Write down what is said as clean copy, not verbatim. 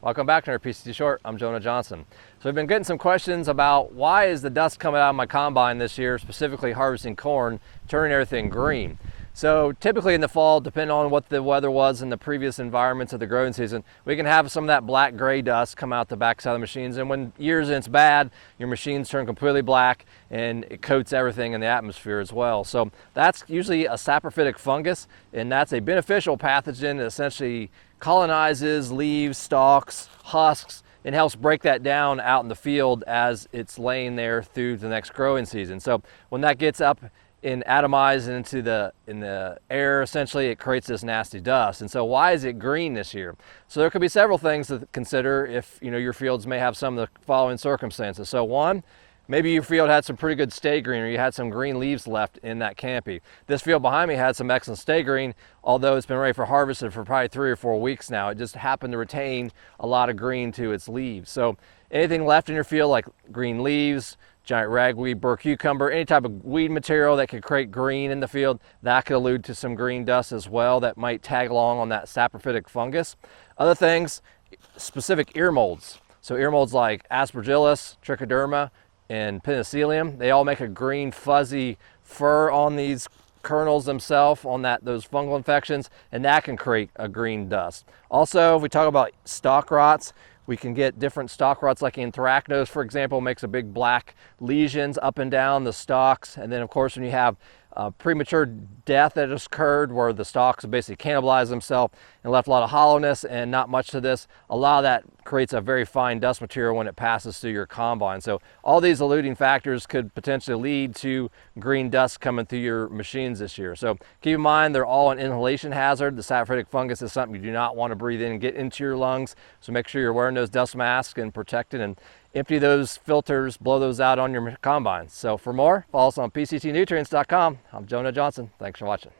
Welcome back to our PCT Short. I'm Jonah Johnson. So we've been getting some questions about why is the dust coming out of my combine this year, specifically harvesting corn, turning everything green. So typically in the fall, depending on what the weather was in the previous environments of the growing season, we can have some of that black gray dust come out the backside of the machines. And when years it's bad, your machines turn completely black and it coats everything in the atmosphere as well. So that's usually a saprophytic fungus, and that's a beneficial pathogen that essentially colonizes leaves, stalks, husks, and helps break that down out in the field as it's laying there through the next growing season. So when that gets up and atomized into in the air, essentially it creates this nasty dust. And so why is it green this year? So there could be several things to consider if your fields may have some of the following circumstances. So one, maybe your field had some pretty good stay green, or you had some green leaves left in that canopy. This field behind me had some excellent stay green, although it's been ready for harvested for probably 3 or 4 weeks now. It just happened to retain a lot of green to its leaves. So anything left in your field like green leaves, giant ragweed, burr cucumber, any type of weed material that could create green in the field, that could allude to some green dust as well that might tag along on that saprophytic fungus. Other things, specific ear molds. So ear molds like aspergillus, trichoderma, and penicillium, they all make a green fuzzy fur on these kernels themselves, on those fungal infections, and that can create a green dust. Also, if we talk about stalk rots, we can get different stalk rots like anthracnose, for example, makes a big black lesions up and down the stalks. And then of course when you have premature death that has occurred where the stalks have basically cannibalized themselves and left a lot of hollowness and not much to this, a lot of that creates a very fine dust material when it passes through your combine. So all these eluding factors could potentially lead to green dust coming through your machines this year. So keep in mind, they're all an inhalation hazard. The saprophytic fungus is something you do not want to breathe in and get into your lungs. So make sure you're wearing those dust masks and protected, and empty those filters, blow those out on your combines. So for more, follow us on PCTnutrients.com. I'm Jonah Johnson. Thanks for watching.